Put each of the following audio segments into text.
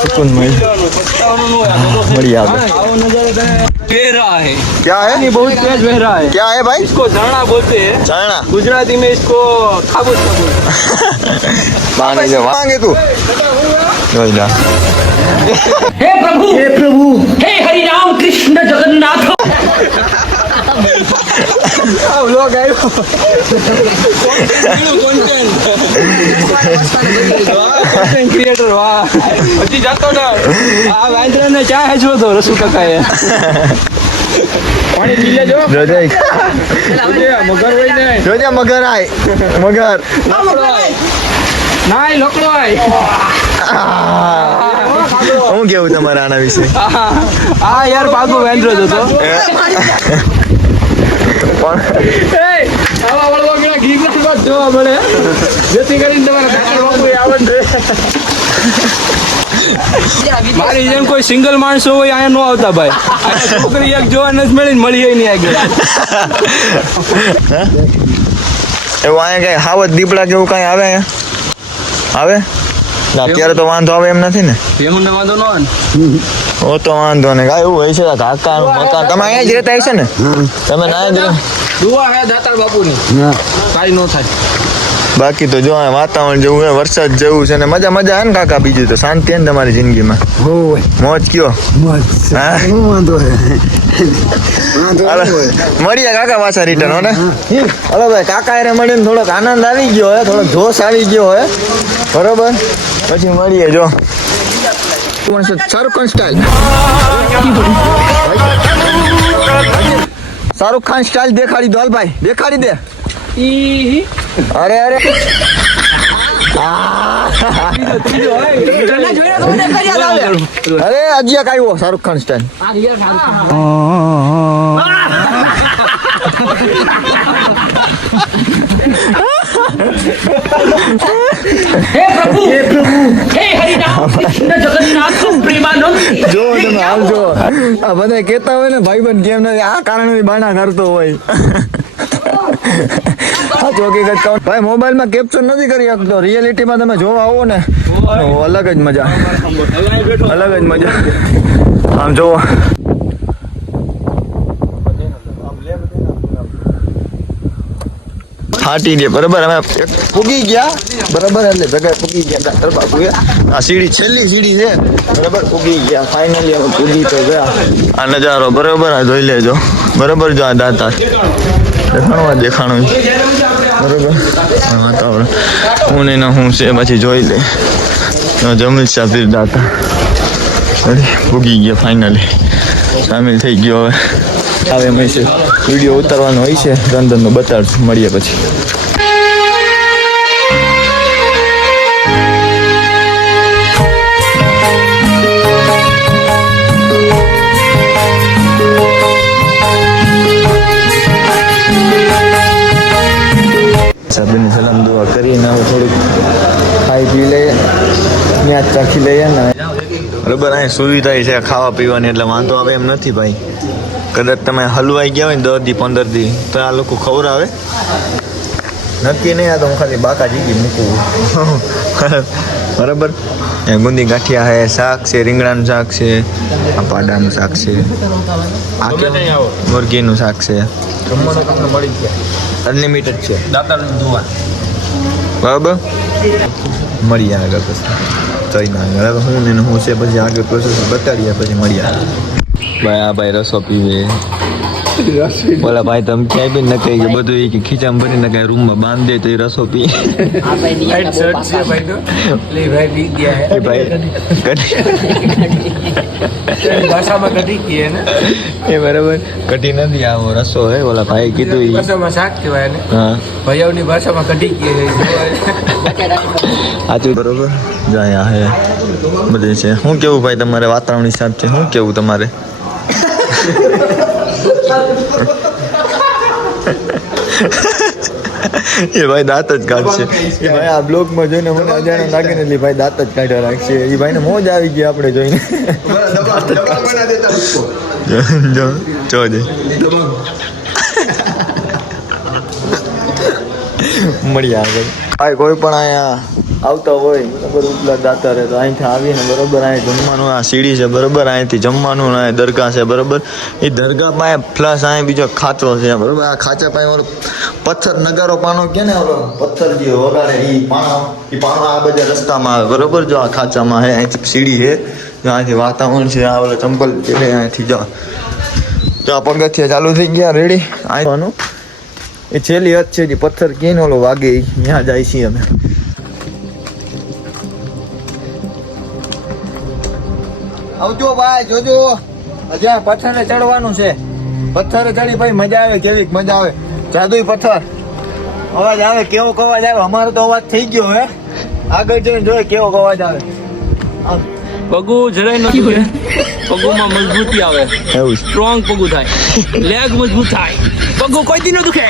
सुकून बढ़िया। क्या है? ये बहुत तेज बह रहा है। क्या है भाई? इसको झरना बोलते हैं। झरना? गुजराती में इसको खाबूस पानी जो मांगे तू जोइला। हे प्रभु हे हरि राम कृष्ण जगन्नाथ। लोग आए क्रिएटर वाह हજી જાતો ને આ વાંદરાને ચા હેજો તો રસુ કાકા એ પાણી પી લેજો જોજે મગર હોય ને જોજે મગર આય મગર નાય લોકડો આય હું કેવું તમારા આના વિશે? આ યાર પાગો વાંદરો જ હતો આવા વળવા ગયા ઘી ગ્લાસ જોવા મળે જેથી કરીને તમારા કાકા બાપુ આવડે મારી જેમ કોઈ સિંગલ માણસો હોય અહીંયા ન આવતા ભાઈ છોકરી એક જોવા નથી મળી મળી નહીં આગળ એવું અહીંયા કઈ હાવત દીપડા કેવું કઈ આવે આવે અત્યારે તો વાંધો આવે એમ નથી ને? એમને વાંધો ન આવે ઓ તો વાંધો ને કાંઈ એવું હોય છે કાકા મકાન તમે અહીંયા જ રહેતા હશે ને? તમે ના જ દુઆ હે દાતાર બાપુની કાંઈ ન થાય. બાકી તો જો વાતાવરણ જેવું હે વરસાદ જેવું છે ને મજા મજા હે ને કાકા? બીજું તો શાંતિ હે ને તમારી જિંદગીમાં? મોજ કયો? હા મળીએ કાકા પાછા રિટર્ન હો ને. હલો ભાઈ કાકા એને મળીને થોડોક આનંદ આવી ગયો હે, થોડોક જોશ આવી ગયો હે, બરોબર? પછી મળીએ. જો શાહરુખ ખાન સ્ટાઇલ, શાહરુખ ખાન સ્ટાઇલ દેખાડી દો. હાલ ભાઈ દેખાડી દે. અરે અરે અરે અજિયા આવ્યો શાહરુખ ખાન સ્ટાઇલ. हे प्रभु हे हरि राम कृष्ण जगन्नाथ प्रेमानंद। જો તમે હાલ જો આ બધા કેતા હોય ને ભાઈબંધ કેમ નથી, આ કારણે બાના કરતો હોય. આ ચોકીગત કહું ભાઈ, મોબાઈલમાં કેપ્ચર નથી કરી શકતો, રિયાલિટીમાં તમે જોવા આવો ને અલગ જ મજા, અલગ જ મજા. આમ જોવો ફાટી દે બરાબર. અમે પૂગી ગયા બરાબર, એટલે જગ્યાએ પૂગી ગયા ડાક્ટર બાપુએ. આ સીડી છેલ્લી સીડી છે બરાબર, પૂગી ગયા ફાઇનલી. અમે પૂગી તો ગયા. આ નજારો બરાબર આ જોઈ લેજો બરાબર. જો આ દાતા દેખાણું બરાબર, વાતાવરણ હું ને હું છે પછી જોઈ લે. જમીલ શાહ પીર દાતા પૂગી ગયા ફાઇનલી, સામેલ થઈ ગયો. હવે અમે છે વિડીયો ઉતારવાનો હોય છે, રંધનનો બતાડશું. મળીએ પછી. સાબેની સલામ દુઆ કરીને હવે થોડુંક ખાઈ પી લઈએ, ત્યાં ચાખી લઈએ ને બરાબર. અહીંયા સુવિધા છે ખાવા પીવાની, એટલે વાંધો આવે એમ નથી ભાઈ. કદાચ તમે હલવાઈ ગયા હોય ને 10 દી 15 દી તો આ લોકો ખવડાવે, નક્કી નહીં. આ તો હું ખાલી બાકા જીગી મૂકું બરાબર. ગુંદી ગાંઠિયા છે, શાક છે, રીંગણાનું શાક છે, આ પાડાનું શાક છે, આ મુરગીનું શાક છે. જમવાનું તમને મળી ગયા, અનલિમિટેડ છે. દાતાની દુઆ બરાબર. મળીએ આગળ પછી જઈને આગળ હું ને હું છે પછી આગળ પ્રોસેસ બતાડીએ, પછી મળીએ. ભાઈ આ ભાઈ રસો પીવે. બોલા ભાઈ તમે ક્યાંય બી ન કહી કે બધું એ ખીચામાં ભરીને કઈ રૂમમાં બાંધ દે તો એ રસો પીએ. એ બરાબર કઢી નથી, આવો રસો હે. ઓલા ભાઈ કીધું શાક કહેવાય ને, હા ભાઈઓની ભાષામાં કઢી કહે. સાચું બરોબર. જાય હે બધું છે. શું કેવું ભાઈ તમારે વાતાવરણ હિસાબ છે? શું કેવું તમારે? એ ભાઈ દાંત જ કાઢશે. એ ભાઈ આ બ્લોગમાં જોઈને મને અજાણ્યા લાગે ને એટલે ભાઈ દાંત જ કાઢ્યા રાખશે. એ ભાઈને મોજ આવી ગઈ આપણે જોઈને. જોજે મળીએ આગળ. ભાઈ કોઈ પણ અહીંયા આવતા હોય બરાબર ઉપલા દાતા રહે તો અહીંથી આવીને બરાબર અહીં જમવાનું આ સીડી છે બરાબર અહીંથી જમવાનું ને અહીં દરગાહ છે બરાબર એ દરગાહ પાસે પ્લસ અહીં બીજો ખાંચો છે બરાબર આ ખાંચા પાસે ઓલો પથ્થર નગારો પાનો કે ને ઓલો પથ્થર જે વગાડે એ પાણો આ બધા રસ્તામાં આવે બરાબર જો આ ખાંચામાં છે અહીંથી સીડી છે જો અહીંથી વાતાવરણ છે આ ઓલો ચંપલ એટલે અહીંથી જાઓ તો આ પગથિયા ચાલુ થઈ ગયા રેડી આવવાનું એ છેલ્લી હદ છે જે પથ્થર કે ને ઓલો વાગે ત્યાં જાય છીએ અમે આવજો ભાઈ જોજો હજી પથ્થરે ચડવાનું છે પથ્થરે ચડી ભાઈ મજા આવે કેવી મજા આવે જાદુઈ પથ્થર અવાજ આવે કેવો અવાજ આવે અમારો તો અવાજ થઈ ગયો હે આગળ જઈને જોઈએ કેવો અવાજ આવે પગું જરાય નથી પગુમાં મજબૂતી આવે એવું સ્ટ્રોંગ પગું થાય લેગ મજબૂત થાય પગું કોઈ દી ન દુખે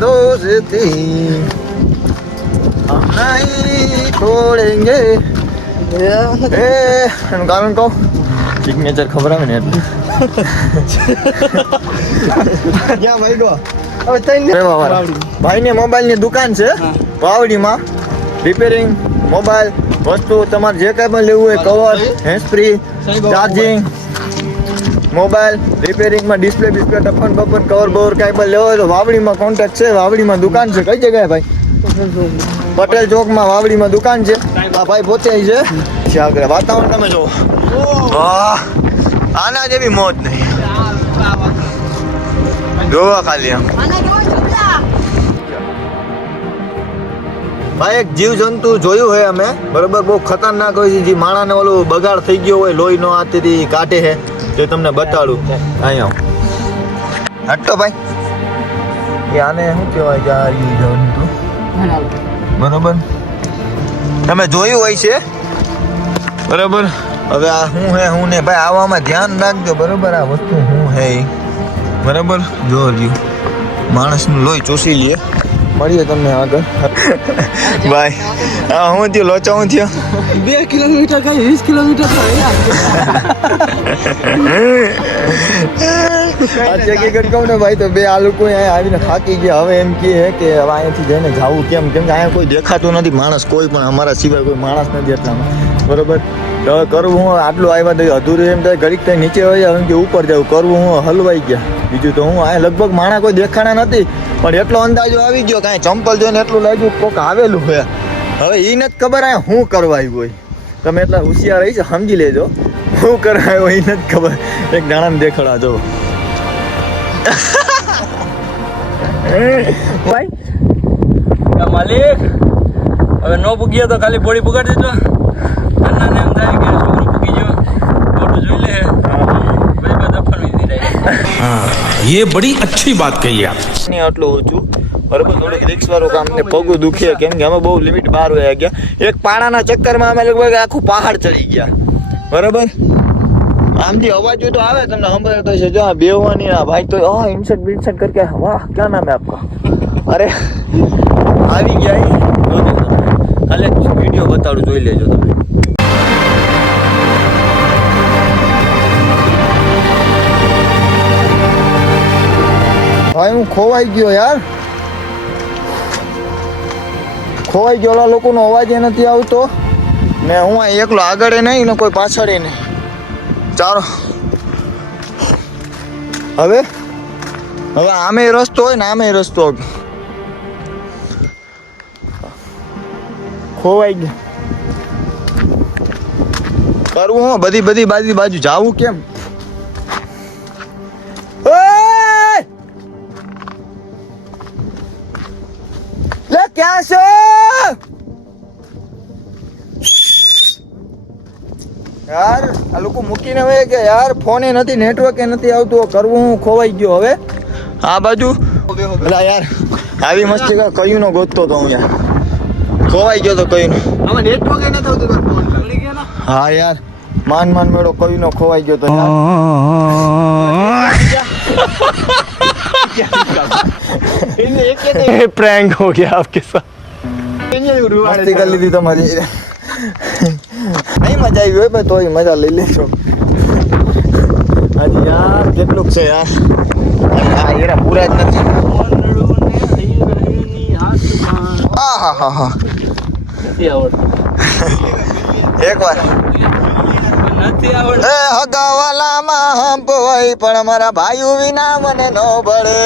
દોસ્તી हम नहीं छोड़ेंगे કારણ કહો સિગ્નેચર ખબર આવે ને એટલે ભાઈ ને મોબાઈલ ની દુકાન છે વાવડીમાં રિપેરિંગ મોબાઈલ વસ્તુ તમારે જે કઈ પણ લેવું હોય cover hand free charging mobile રિપેરિંગમાં ડિસ્પ્લે ટપન બપન કવર બવર કાંઈ પણ લેવો હોય તો વાવડીમાં કોન્ટેક્ટ છે વાવડીમાં દુકાન છે કઈ જગ્યાએ ભાઈ પટેલ ચોકમાં વાવડીમાં દુકાન છે આ ભાઈ પોતે છે આગળ વાતાવરણ તમે જો આના જેવી મોજ નહીં જોવા ખાલી આમ ભાઈ એક જીવ જંતુ જોયું હે અમે બરોબર બહુ ખતરનાક હોય છે જે માણાને ઓલું બગાડ થઈ ગયો હોય લોહી નો આથી કાઢે છે તે તમને બતાડું અહીંયા હટતો ભાઈ એ આને શું કહેવાય છે આ જીવ જંતુ બરોબર તમે જોયું હોય છે બરોબર હવે આ શું હે હું ને ભાઈ આવવામાં ધ્યાન રાખજો બરોબર આ વસ્તુ શું હે બરાબર જો રહ્યું માણસનું લોહી ચોસી લે મળીએ તમને આગળ ભાઈ હા હું થયું લોચા હું થયો 2 કિલોમીટર કઈ 20 કિલોમીટર કહું ને ભાઈ તો બે આ લોકો અહીંયા આવીને થાકી ગયા હવે એમ કહે કે હવે અહીંયાથી જઈને જવું કેમ કે અહીંયા કોઈ દેખાતું નથી માણસ કોઈ પણ અમારા સિવાય કોઈ માણસ નથી એટલામાં બરોબર હવે કરવું હું આટલું આવ્યા તો અધૂરું એમ થાય ઘડીક થાય નીચે હોય એમ કે ઉપર જવું કરવું હું હલવાઈ ગયા બીજું તો હું આ લગભગ માણા કોઈ દેખાણા નથી પણ એટલો અંદાજો આવી ગયો કાંઈ ચંપલ જોઈને એટલું લાગ્યું કોક આવેલું હોય હવે એ નથી ખબર આ શું કરવા આવ્યું હોય તમે એટલા હોશિયાર રહી છે સમજી લેજો શું કરવા આવ્યો એ નથી ખબર એક દાણાને દેખાડા જો ભાઈ માલિક હવે નો પૂગ્યો તો ખાલી બોડી પુગાડી દેજો અન્નાને એમ થાય કે છોકરો પૂગી ગયો ફોટો જોઈ લે ભાઈ બધા ફરવી દીધા ये बड़ी अच्छी बात कही आप આટલું ઓછું બરોબર થોડુંક રિક્સ વાળું કામ ને પગું દુખે કેમ કે અમે બહુ લિમિટ બહાર વયા ગયા એક પાણાના ચક્કરમાં અમે લગભગ આખું પહાડ ચડી ગયા બરોબર આમથી અવાજ હોય તો આવે તમને સંભળાતો છે જો આ બેવાની આ ભાઈ તો ઇન્સર્ટ બિન્સર્ટ કરકે વાહ ક્યાં નામ હે આપકા અરે આવી ગયા જોજો તમે ખાલી વિડીયો બતાડું જોઈ લેજો તમે ભાઈ હું ખોવાઈ ગયો યાર ખોવાઈ ગયો ઓલા લોકોનો અવાજ નથી આવતો ને હું એકલો આગળ નહીં ને કોઈ પાછળ નહીં ચાલો હવે આમે રસ્તો હોય ને આમે રસ્તો ખોવાઈ ગયો કરવું હું બધી બાજુ જાવું કેમ લે ક્યાં છે યાર આ લોકો મૂકીને હવે કે યાર ફોન નથી નેટવર્ક નથી આવતું કરવું હું ખોવાઈ ગયો હવે આ બાજુ એટલે યાર આવી મસ્તી કયું નો ગોતતો તો હું યાર ખોવાઈ ગયો તો કયું આમાં નેટવર્ક નથી આવતું ફોન પકડી ગયા હા યાર માન મેળો કયું નો ખોવાઈ ગયો તો प्रैंक हो गया आपके साथ મસ્તી કરી લીધી તમારી નહીં મજા આવી હોય તોય મજા લઈ લેજો હજી યાર કેટલુંક છે યાર પૂરા જ નથી આહાહાહા. નથી આવડતું એકવાર નથી આવડતું એ હગાવાલામાં હંપવાય પણ મારા ભાઈઓ વિના મને ન ભળે.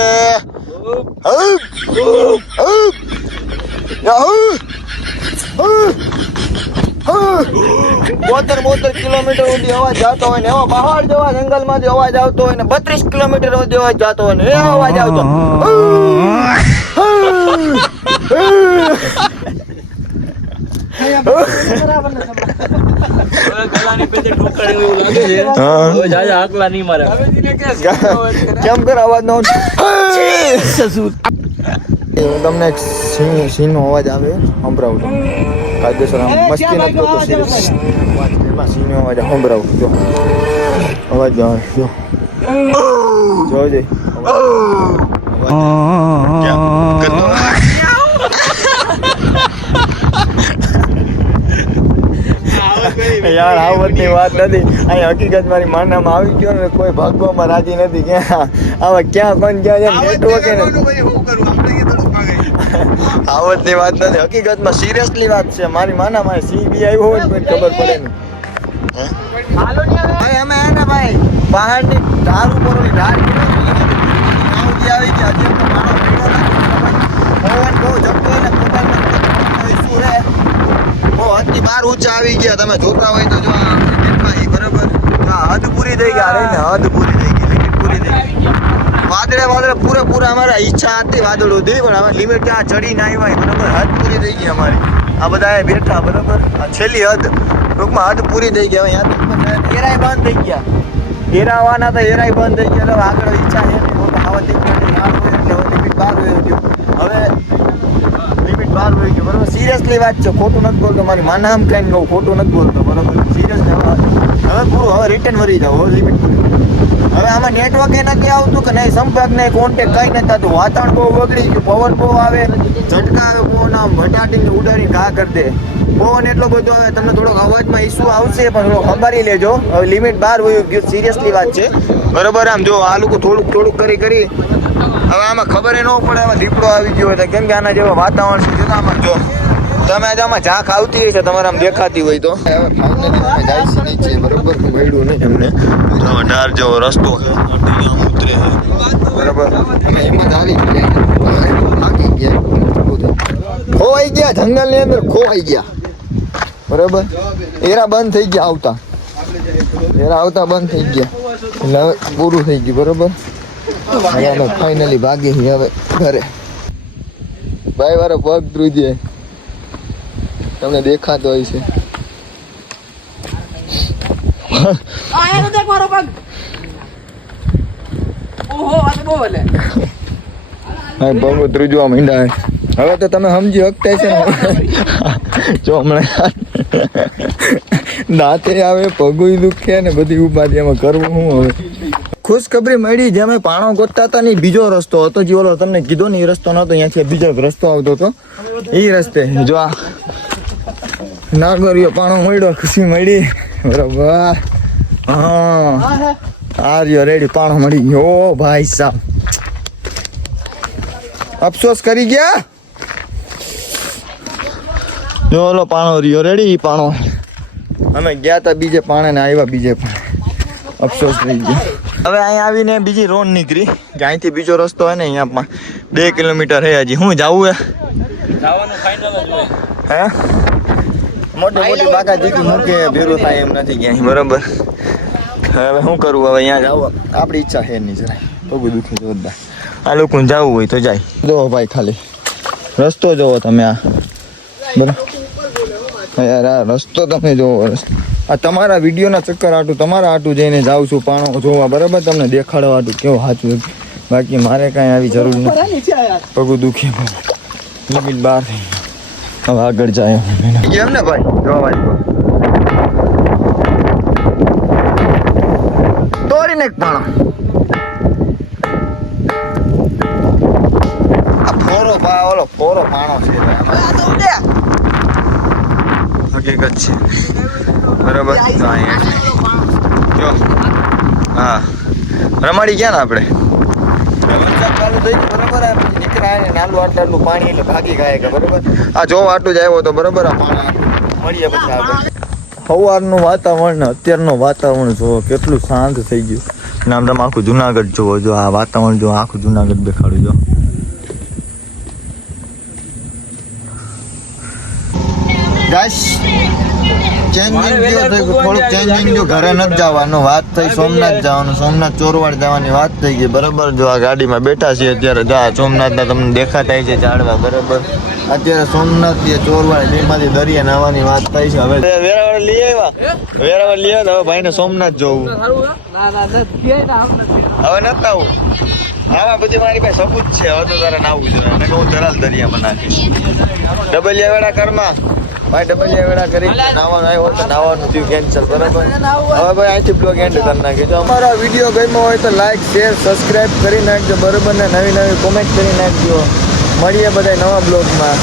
બોતેર કિલોમીટર સુધી અવાજ જતો હોય ને એવો પહાડ જેવા જંગલ માંથી અવાજ આવતો હોય ને 32 કિલોમીટર સુધી અવાજ જતો હોય ને એ અવાજ આવતો. હવે ગળાની પેટે ઠોકર એવું લાગે છે હા. હવે જાજા આકલા નહીં મારે કેમ કર અવાજ નો હું તમને એક સીનો અવાજ આવે સંભળાવું છું. કાયદેસર આમ મસ્તી નથી કરતો, સિરિયસ એમાં સીનો અવાજ સંભળાવું જો અવાજ આવે જો જોજે યાર આવડની વાત નથી. અહીં હકીકત મારી માનામાં આવી ગયો ને કોઈ ભાગવામાં રાજી નથી. ક્યાં આવા ક્યાં કોણ ક્યાં છે નેટવર્ક ને આવડની વાત નથી. હકીકતમાં સિરિયસલી વાત છે. મારી માનામાં સીબી આવ્યો હોય ને કોઈ ખબર પડે નહીં. ભાઈ અમે હે ને ભાઈ પહાડની ધાર ઉપરની ધાર આવી ગયા હજી તો માણસ પવન બહુ ઝટકો એટલે મોબાઈલમાં ઇસ્યુ રહે. બહુ હદની બહાર ઊંચા આવી ગયા. તમે જોતા હોય તો જો આ લિમિટમાં બરાબર હદ પૂરી થઈ ગયા રહી ને હદ પૂરી થઈ ગઈ, લિમિટ પૂરી થઈ ગઈ. વાદળે પૂરેપૂરા અમારા ઈચ્છા હતી વાદળો હતી પણ અમે લિમિટ ત્યાં ચડી ના આવ્યા બરાબર. હદ પૂરી થઈ ગઈ અમારી. આ બધા બેઠા બરાબર. આ છેલ્લી હદ ટૂંકમાં હદ પૂરી થઈ ગઈ. હવે ત્યાં એરાય બંધ થઈ ગયા. એરાવાના તો એરાય બંધ થઈ ગયા. હવે આગળ ઈચ્છા છે આવા લિમિટ બહાર હોય ગયું. હવે લિમિટ બહાર હોય ગયું બરાબર. સિરિયસલી વાત છે, ખોટું નથી બોલતો. મારી માનામ કહીને કહું ખોટું નથી બોલતો બરાબર. સિરિયસલી હવે પૂરું હવે રિટર્ન વળી જાવ. હવે લિમિટ પૂરી. હવે આમાં નેટવર્ક એ નથી આવતું કે નહીં, સંપર્ક નહીં, કોન્ટેક્ટ કંઈ નથી થતું. વાતાવરણ બહુ બગડી ગયું. પવન બહુ આવે, ઝટકા આવે, પવન આમ ભટાટીને ઉડાડીને ઘા કરી દે. પવન એટલો બધો આવે તમને થોડોક અવાજમાં ઇસ્યુ આવશે પણ થોડો ખબરી લેજો. હવે લિમિટ બહાર વયું ગયું. સિરિયસલી વાત છે બરોબર. આમ જો આ લોકો થોડુંક કરી હવે આમાં ખબર ન પડે. આમાં દીપડો આવી ગયો એટલે કેમ કે આના જેવો વાતાવરણ છે. આમાં જો તમે આજે આમાં ઝાંખ આવતી હોય છે તમારે આમ દેખાતી હોય તો હવે ફાઇનલી અમે જાય છે નીચે બરોબર. મળ્યું નહીં અમને ઢાર જેવો રસ્તો છે ઉતરે છે બરોબર. અમે એમાં જ આવી થાકી ગયા, ખોવાઈ ગયા જંગલની અંદર, ખોવાઈ ગયા બરોબર. એરા બંધ થઈ ગયા આવતા બંધ થઈ ગયા એટલે હવે પૂરું થઈ ગયું બરોબર. હવે અમે ફાઇનલી ભાગી હવે ઘરે. ભાઈ વાળો પગ ધ્રુજે તમને દેખાતો હોય છે. આયા તો દેખ મારો પગ. ઓહો આ તો બહુ ભલે. હા પગ ધ્રુજવા માંડ્યા. હવે તો તમે સમજી શકતા છે ને જો હમણાં દાંતે આવે, પગુય દુખે ને બધી ઉપાધિ એમાં કરવું શું હવે. ખુશખબરી મળી જે અમે પાણો ગોતતા હતા ને બીજો રસ્તો હતો જે ઓલો તમને કીધો ને એ રસ્તો નતો. અહીંયાથી બીજો રસ્તો આવતો હતો એ રસ્તે જો આ નાગરિયો પાણો મળ્યો, ખુશી મળી બરોબર. હા આ રહ્યો રેડી પાણો મળી ગયો ભાઈ સાહેબ. અફસોસ કરી ગયા જો ઓલો પાણો રહ્યો રેડી પાણો. અમે ગયા તા બીજે પાણે ને આવ્યા બીજે પણ અફસોસ થઈ ગયો. હવે અહીંયા આવીને બીજી રોડ નીકળી કે અહીંથી બીજો રસ્તો હોય ને અહીંયા 2 કિલોમીટર હે હજી. હું જાવું હે જવાનું ફાઇનલ જ હોય. હે મોટી બાકા જીકી મૂકે ભેરું થાય એમ નથી ક્યાંય બરોબર. હવે શું કરવું હવે અહીંયા જાવ આપણી ઈચ્છા છે નહીં જરાય પગ દુખે જોરદાર. આ લોકોને જવું હોય તો જાય. જો ભાઈ ખાલી રસ્તો જોવો તમે આ બરાબર. યાર આ રસ્તો તમે જોવો. આ તમારા વિડીયોના ચક્કર આટું તમારા આટું જઈને જાઉં છું પાણો જોવા બરાબર. તમને દેખાડવા આટું કેવું સાચું. બાકી મારે કાંઈ આવી જરૂર નથી. પગું દુખે લિમિટ બહાર થઈ હવે આગળ જાય એમ ને ભાઈ. જો ભાઈ તોડીને પાણો ઓલો ફોરો પાણો છે હકીકત છે બરાબર. તો અહીંયા જો હા રમાડી ગયા ને આપણે વરસાદ ચાલુ થઈ ગયો બરાબર. નીકળ્યા જાય ને નાલું આટલું પાણી એટલે ભાગી ખાય કે બરોબર. આ જો આટલું જ આવ્યો તો બરોબર. આ પાણી મળીએ પછી આગળ. સવારનું વાતાવરણ ને અત્યારનું વાતાવરણ જુઓ કેટલું શાંત થઈ ગયું. ને આમ તમે આખું જુનાગઢ જુઓ, જો આ વાતાવરણ જો આખું જુનાગઢ દેખાડું જો. ગાઈસ ચેન્જિંગ જો થોડુંક ચેન્જિંગ જો ઘરે નથી જવાનું વાત થઈ, સોમનાથ જવાનું, સોમનાથ ચોરવાડ જવાની વાત થઈ ગઈ બરોબર. જો આ ગાડીમાં બેઠા છીએ અત્યારે, જો આ સોમનાથના તમને દેખાતા છે ઝાડવા બરોબર. અત્યારે સોમનાથ થી ચોરવાડ બેમાંથી દરિયા નાવાની વાત થઈ છે. હવે વેરાવળ લઈ આવ્યા, વેરાવળ લઈ આવ્યા. હવે ભાઈને સોમનાથ જોવું. હવે નથી આવું. આવા પછી મારી પાસે સબૂત છે. હવે તો તારે નાવું જોઈએ ને હું ધરાલ દરિયામાં નાખીશ. ડબલિયા વેળા કરમાં ભાઈ, ડબલિયા વેળા કરી નાવાનું આવ્યો તો નાવાનું થયું કેન્સલ બરાબર. હવે ભાઈ અહીંથી બ્લોગ એન્ડ કરી નાખી. જો અમારો વિડીયો ગમ્યો હોય તો લાઈક શેર સબસ્ક્રાઇબ કરી નાખજો બરોબર ને નવી નવી કોમેન્ટ કરી નાખજો. મળીએ બધા નવા બ્લોગમાં.